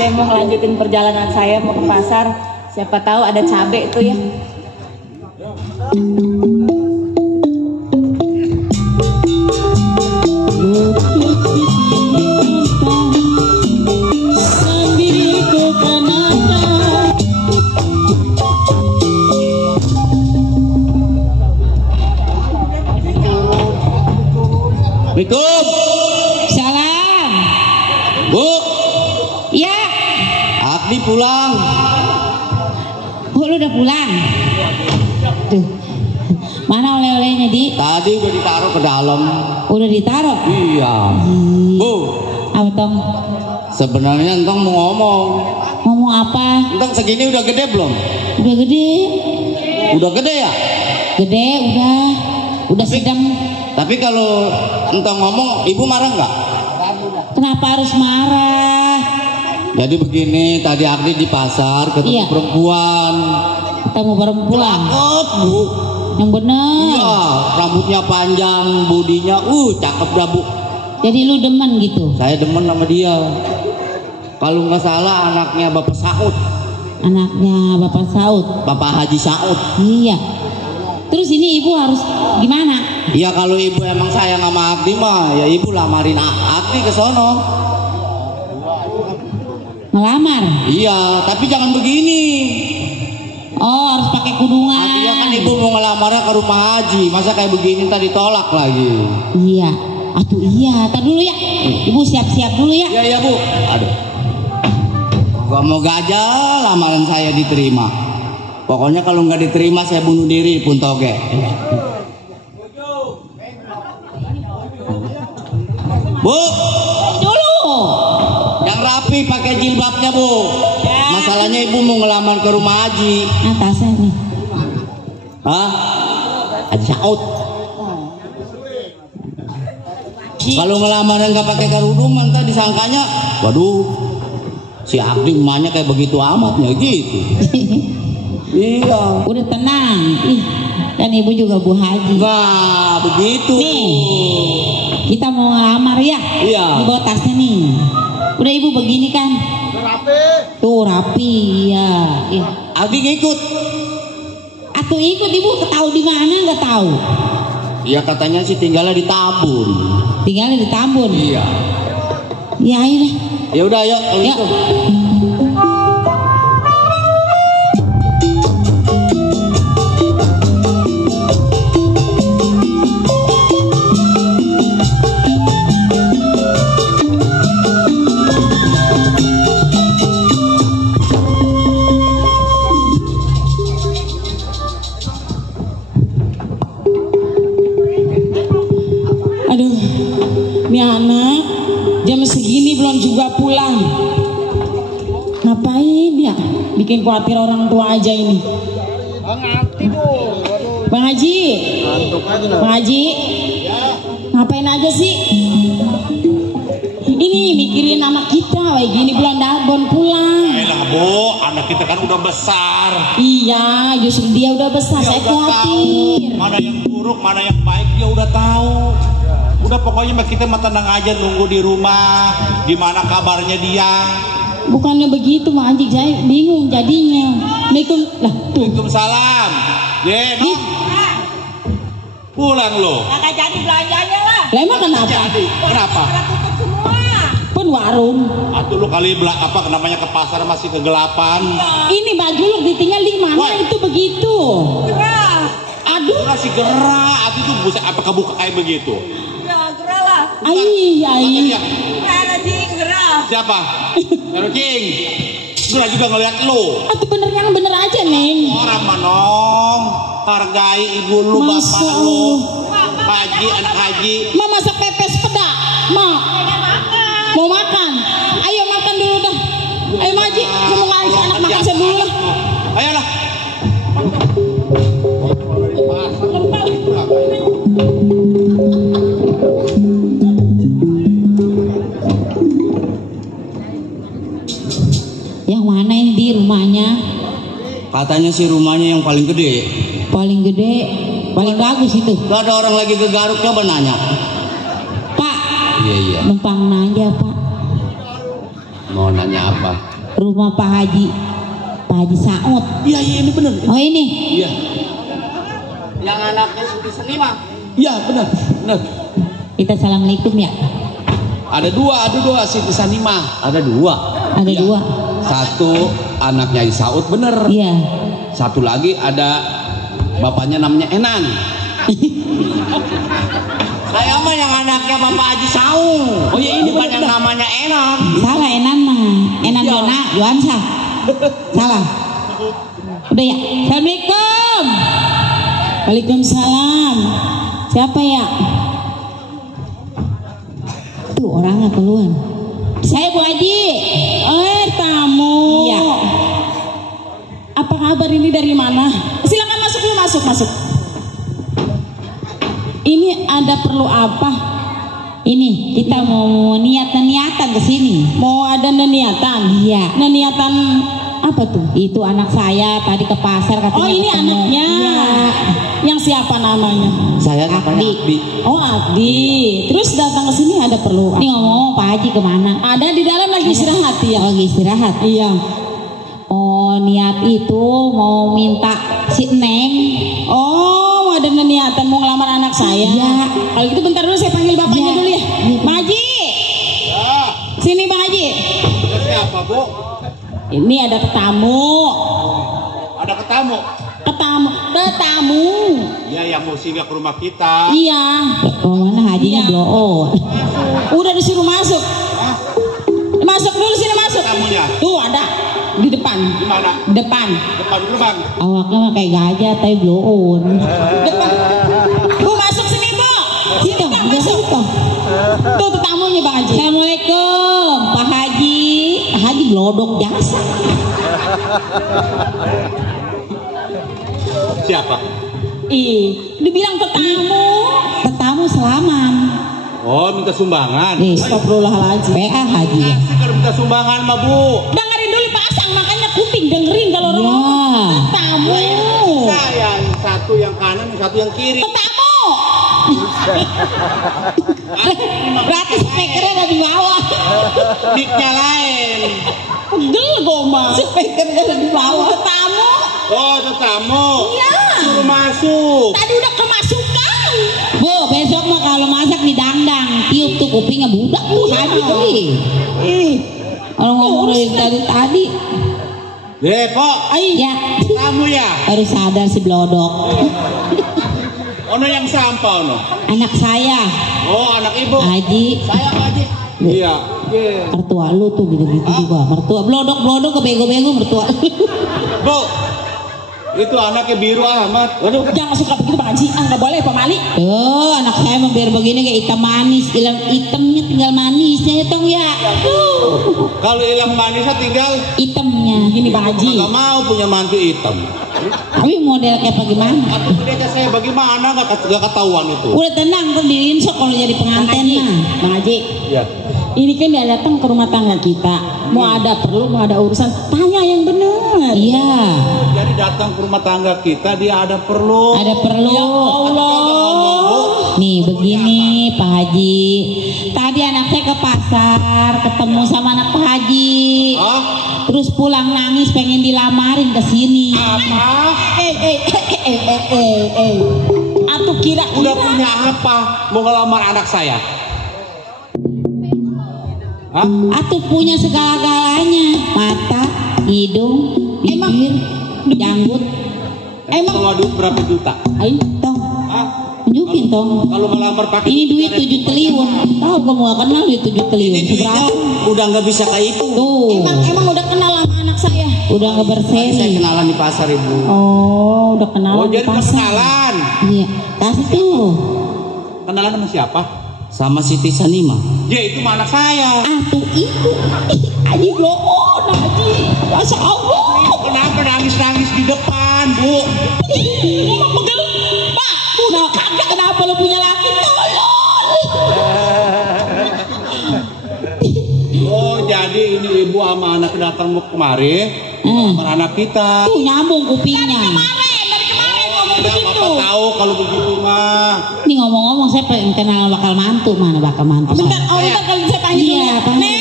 Saya mau lanjutin perjalanan saya mau ke pasar. Siapa tahu ada cabai tuh ya. Assalamualaikum. Salam. Bu. Iya. Abdi pulang. Oh, lu udah pulang? Tuh. Mana oleh-olehnya, Di? Tadi udah ditaruh ke dalam. Udah ditaruh? Iya. Bu. Apa, Tong? Sebenarnya entong mau ngomong. Ngomong apa? Entong segini udah gede belum? Udah gede. Udah gede ya? Gede, udah. Udah sedang. Tapi kalau entong ngomong, ibu marah nggak? Kenapa harus marah? Jadi begini, tadi Agni di pasar ketemu perempuan. Ketemu perempuan? Cakep, Bu. Yang bener? Iya, rambutnya panjang, budinya, cakep dah, Bu. Jadi lu demen gitu? Saya demen sama dia. Kalau nggak salah anaknya Bapak Saud. Anaknya Bapak Saud? Bapak Haji Saud. Iya. Terus ini ibu harus gimana? Iya, kalau ibu emang sayang sama Agni mah, ya ibu lamarin Agni ke sono. Ngelamar? Iya, tapi jangan begini. Oh, harus pakai kudungan. Artinya kan ibu mau ngelamarnya ke rumah haji, masa kayak begini tadi ditolak lagi. Iya, atuh iya. Tar dulu ya, ibu siap-siap dulu ya. Iya, Bu. Aduh. Moga aja lamaran saya diterima. Pokoknya kalau nggak diterima saya bunuh diri pun toge. Bu, dulu. Yang rapi pakai jilbabnya, Bu. Ya. Masalahnya ibu mau ngelamar ke rumah haji. Atasnya nih. Hah? Haji Saud. Kalau ngelamar nggak pakai kerudung, ntar disangkanya, waduh, si Abdi emaknya kayak begitu amatnya gitu. Iya. Udah tenang. Ih, kan ibu juga Bu Haji. Nah, begitu. Nih, kita mau ngelamar ya. Iya. Di bawa tasnya nih. Udah ibu begini kan. Rapi. Tuh rapi ya. Ih. Abdi ngikut. Atau ikut ibu tahu di mana nggak tahu. Iya, katanya sih tinggalnya di Tambun. Tinggalnya di Tambun. Iya. Ya ayo. Ya udah, ayo. Ya. Anak jam segini belum juga pulang. Ngapain ya? Bikin khawatir orang tua aja ini. Bang Haji. Bang Haji. Ngapain aja sih? Ini mikirin anak kita, kayak gini bulan Dabon pulang. Elah, Bu, anak kita kan udah besar. Iya, justru dia udah besar. Saya khawatir. Mana yang buruk, mana yang baik dia udah tahu. Udah pokoknya kita mah tenang aja nunggu di rumah. Gimana kabarnya dia? Bukannya begitu, Mak Haji, saya bingung jadinya. Waalaikumsalam. Ye, pulang lo. Kagak jadi belanjanya lah. Lah emang kenapa? Jadi, kenapa? Pada tutup semua. Pun warung. Atuh lu kali namanya ke pasar masih kegelapan. Ini baju lu ditinggal di mana itu begitu? Gerah. Aduh. Masih gerah. Atuh tuh buset apa kebuka kayak begitu? Ya gerah lah. Ai. Ada cing gerah. Siapa? Cing. Gerah juga ngeliat lu. Atuh yang bener aja, Neng. Orang manong, hargai ibu lu, bapak lu, haji, anak haji. Ma masak pepes peda, Ma. Mau makan? Ayo makan dulu dah. Ayo Ma Haji, mau ngasih anak makan saya dulu lah. Ayolah. Yang mana ini di rumahnya? Katanya sih rumahnya yang paling gede. Paling gede, paling bagus itu. Gak ada orang lagi ke Garut, coba nanya. Pak. Iya. Numpang nanya Pak. Mau nanya apa? Rumah Pak Haji Saud. Iya ini benar. Oh ini. Iya. Yang anaknya Siti Sanima. Iya benar. Kita assalamualaikum ya. Ada dua Siti Sanima. Ada dua. Ada Iya. dua. Satu anaknya Saud bener. Iya. Satu lagi ada bapaknya namanya Enan. Saya mah yang anaknya Bapak Haji Saud. Oh iya ini bukan benar. yang namanya Enan. Salah Enan mah. Enan Iya. Dona Joansa. Salah. Udah ya. Assalamualaikum. Waalaikumsalam. Siapa ya? Tuh orangnya keluar. Saya Bu Haji. Tamu. Iya. Apa kabar ini dari mana? Silakan masuk dulu, masuk. Ini ada perlu apa? Ini kita mau niatan ke sini. Mau ada niatan? Iya. Niatan apa tuh? Itu anak saya tadi ke pasar katanya. Oh ini ketemu. anaknya. Iya. Yang siapa namanya? Saya namanya Abdi. Abdi. Oh Abdi. Terus datang ke sini ada perlu Ini apa? ngomong Pak Haji kemana? Ada di dalam lagi istirahat ya. Oh, lagi istirahat. Iya. Oh niat itu mau minta si Neng. Oh ada niatan mau ngelamar anak saya. Iya. Kalau gitu bentar dulu saya panggil bapaknya Iya. dulu ya. Iya. Bang Haji. Sini Bang Haji. Siapa Bu? Ini ada tamu. Ada ketamu. Tamu. Ya yang mau singgah ke rumah kita. Iya. Oh mana Hajinya Iya. blow. Udah disuruh masuk. Masuk dulu sini masuk. Tamunya Tuh ada di depan. di mana? Depan. Depan gerbang. Awaknya mah kayak gajah tapi blow on. Depan. Bu masuk sini Bu. Sini Kang, masuk. Tuh tamunya Bang Haji. Assalamualaikum Pak Haji. Pak Haji blodok jasa. Siapa? Dibilang tetamu. Tetamu selaman. Oh minta sumbangan. Astagfirullahaladzim. PA Haji ya. Kasih kalau minta sumbangan mah Bu. Dengerin dulu pasang makanya kuping dengerin kalau orang Ya. ngomong. Tetamu. Saya yang satu yang kanan, yang satu yang kiri. Tetamu. Berarti speakernya ada di bawah. Mic-nya lain. Pegel goma. Speakernya ada di bawah. Tetamu. Oh itu tamu. Iya. Suruh masuk. Tadi udah kemasukan. Bu, besok mah kalau masak di dangdang, tiup tuh kupingnya budak tuh Haji tuh. Kalau ngomong dari tadi, Kok ya kamu ya? baru sadar si blodok. Ono yang sampah ono. Anak saya, Oh anak ibu. Haji, Saya Pak Haji. Iya. mertua lu tuh gitu-gitu juga. Mertua blodok kebego-bego mertua. Bu, itu anaknya biru amat. Waduh. Jangan suka begitu Bang Haji. Nggak boleh pemali. Tuh, anak saya mah biar begini kayak hitam manis, hitamnya tinggal manisnya ya tong ya. Kalau hilang manisnya tinggal. Hitamnya. Gini Bang Haji. Gak mau punya mantu hitam. Tapi model kayak bagaimana? Atau dia aja saya bagaimana gak ketahuan itu. Udah tenang tuh di insok kalau jadi pengantin mah. Bang Haji. Iya. Ini kan dia datang ke rumah tangga kita. Mau ada perlu, mau ada urusan, tanya yang benar. Iya. Jadi datang ke rumah tangga kita dia ada perlu. Ada perlu. Ya Allah. Nih begini Pak Haji. Tadi anak saya ke pasar ketemu sama anak Pak Haji. Hah? Terus pulang nangis pengen dilamarin ke sini. Apa? Atuh kira Udah punya apa? Mau ngelamar anak saya? Hah? Atuh punya segala-galanya. Mata, hidung, bibir, janggut. Emang kalau duit berapa juta? Ayo tong. Hah? Tunjukin tong. Kalau ngelamar pakai Ini duit 7 triliun. Tahu kamu gak kenal duit 7 triliun seberapa? Udah nggak bisa kehitung. Tuh. Emang udah kenal sama anak saya. Udah nggak Saya berseri. kenalan di pasar Ibu. Oh, udah kenal Oh di jadi pasar. kenalan. Iya. Kasih tuh. Kenalan sama siapa? Sama Siti Sanima. Ya itu mah anak saya. Tuh itu. Aji bloon Haji. Masya Allah. Kenapa nangis-nangis di depan, Bu? Emang pegel. Pak, udah kagak kenapa lu punya laki tolol. Oh jadi ini ibu sama anak datang kemari sama anak kita. Tuh nyambung kupingnya. Dari kemarin ngomong Ada begitu. bapak tahu kalau begitu mah. Ini ngomong-ngomong saya pengen kenal bakal mantu. Mana bakal mantu Bentar, saya? bentar kalau saya tanya Iya, dulu. Pak. Neng,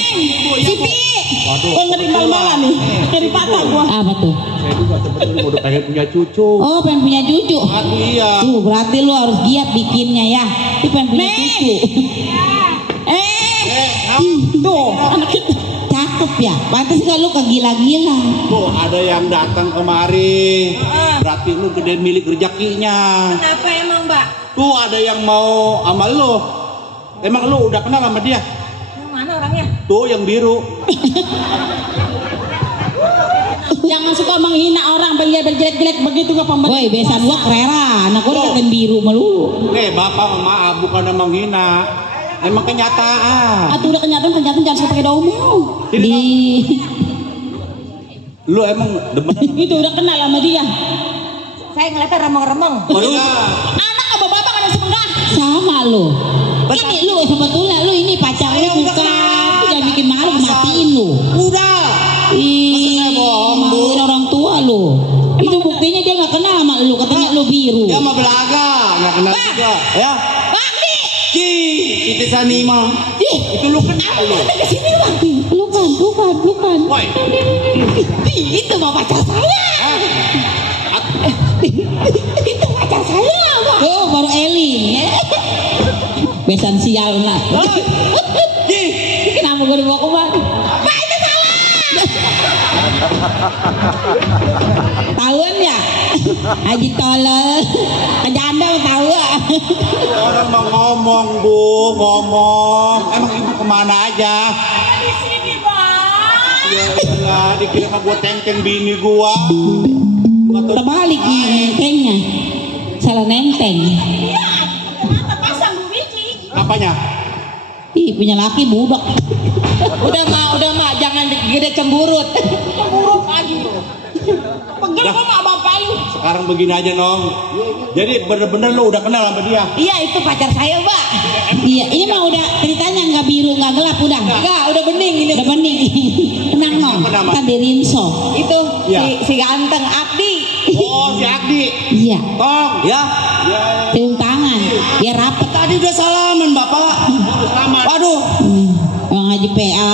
Siti, Waduh. Gua ngeri mal-malan nih. Ngeri patah gua. Apa tuh? Saya juga sebetulnya udah pengen punya cucu. Oh, pengen punya cucu. Aduh iya. Tuh, berarti lu harus giat bikinnya ya. Lu pengen punya cucu. Tuh, anak kita. Cakep ya. Pantes kalau lu kegila-gila. Tuh ada yang datang kemari. Berarti lu gede milik rezekinya. Kenapa emang, Mbak? Tuh ada yang mau sama lu. Emang lu udah kenal sama dia? Yang mana orangnya? Tuh yang biru. Jangan suka menghina orang berjelek-jelek begitu ke pemberi. Woi, besan gua kerera. Anak gua udah biru melulu. Nih bapak maaf bukan menghina. Emang kenyataan. Atau udah kenyataan jangan suka pakai daun. Di Lu emang demen. Itu udah kenal sama dia. Saya ngeliatnya remeng-remeng. Oh iya. Anak sama bapak ada sepenggah. sama lu. Ini lu sebetulnya lu ini pacarnya bukan. Lu jangan bikin malu, matiin lu. Udah. Ih, maluin orang tua lu. Itu buktinya dia nggak kenal sama lu, katanya lu biru. Dia mah belaga, nggak kenal juga. Ya. Bakti. Siti Sanima. Itu lu kenal lu. Kesini Bakti. Bukan. Woi. Itu mah pacar saya. Itu pacar saya, Pak. Oh, baru Eli. Besan sial lah. Kenapa gue dibawa kemana? Pak, itu salah. Tahuan ya? Haji tolol. Kejanda mau tahu. Orang mau ngomong bu, ngomong. Emang ibu kemana aja? Di sini, Bang. Ya, dikira sama gua tengkeng bini gua. Terbalik nih nentengnya. Salah nenteng. Kenapa pasang Bu Biji? Apanya? Ih, punya laki budak. Udah mak, jangan gede cemburut. Cemburut lagi. Pegel kok mak bapak lu. Sekarang begini aja nong. Jadi bener-bener lu udah kenal sama dia. Iya itu pacar saya Mbak. Iya, ini mah udah ceritanya nggak biru nggak gelap udah. Enggak, udah bening ini. Udah bening. Tenang no. Apa nama? Kan di Rinso. Itu Iya. si ganteng Abdi. Oh si Agdi. Iya. Tong. Ya. Cium tangan. Biar rapet. Tadi udah salaman bapak. Selamat. Waduh. Bang Haji PA.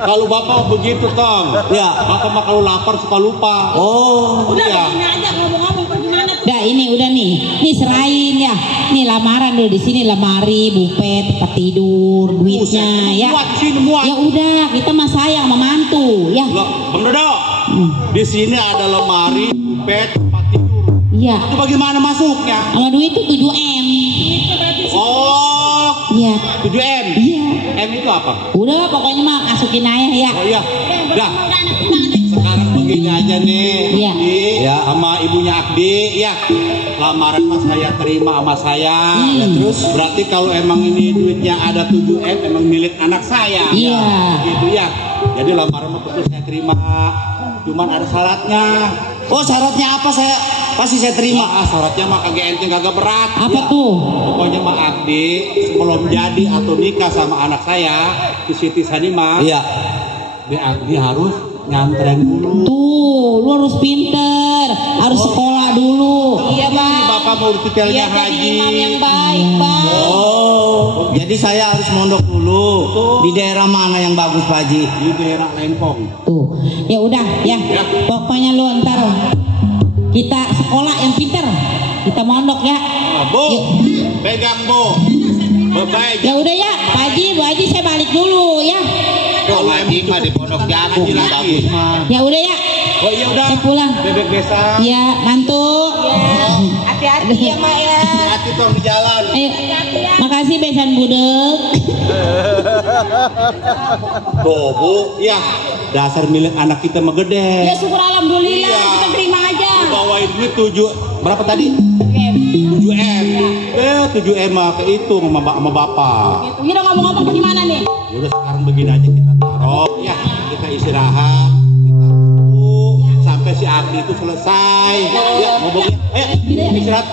Kalau bapak begitu tong. Ya. Bapak mah kalau lapar suka lupa. Oh. Udah Iya. begini aja ngomong-ngomong bagaimana tuh. Dah ini udah nih. Nih serahin ya. Nih lamaran dulu di sini lemari, buffet, tempat tidur, duitnya ya. Muat di sini muat. Ya udah, kita mah sayang sama mantu ya. Loh, Bang Dodo. Di sini ada lemari, bed, tempat tidur. Iya. Itu bagaimana masuknya? Sama duit itu 7M. Oh, Iya. 7M. Iya. M itu apa? Udah pokoknya mah masukin aja ya. Oh iya. Dah. Sekarang begini aja nih. Iya. Akdi, Iya. sama ibunya Akdi, ya. Lamaran mas saya terima sama saya. Ya, terus berarti kalau emang ini duitnya ada 7M emang milik anak saya. Iya. Gitu ya. Jadi lamaran mah betul saya terima. Cuman ada syaratnya. Oh syaratnya apa saya pasti saya terima. Syaratnya mah kagak enteng kagak berat. Apa Ya. tuh? Pokoknya mah Akdi sebelum jadi atau nikah sama anak saya, si Siti Sanima, Iya. Akdi harus nyantren dulu. Tuh, lu harus pinter, harus sekolah dulu. Iya Ini Bang. Bapak mau detailnya Iya jadi haji. imam yang baik Bang. Oh. Jadi saya harus mondok dulu. Di daerah mana yang bagus Pak Haji? Di daerah Lengkong. Tuh, ya udah ya. Pokoknya lu ntar kita sekolah yang pinter, kita mondok ya. Nah, Bu, Yuk. pegang Bu. Bye-bye. Ya udah ya, Pak Haji, Bu Haji saya balik dulu ya. Kalau haji mah di pondok jagung lagi. Ya udah ya, Oh iya udah. saya pulang. Bebek besan. Ya, mantu. Hati-hati ya Mak ya. Hati tong di jalan. Ayo, makasih besan budek. Tuh Bu, ya. Dasar milik anak kita mah Ya gede. syukur alhamdulillah Iya. kita terima aja. Bawain duit 7 berapa tadi? 7M. 7M mah kehitung sama bapak. Gitu. Kita ngomong-ngomong bagaimana nih? Ya udah sekarang begini aja kita taruh ya, kita istirahat, kita tunggu sampai si Agni itu selesai. Ya, ngomongnya. Ayo, istirahat.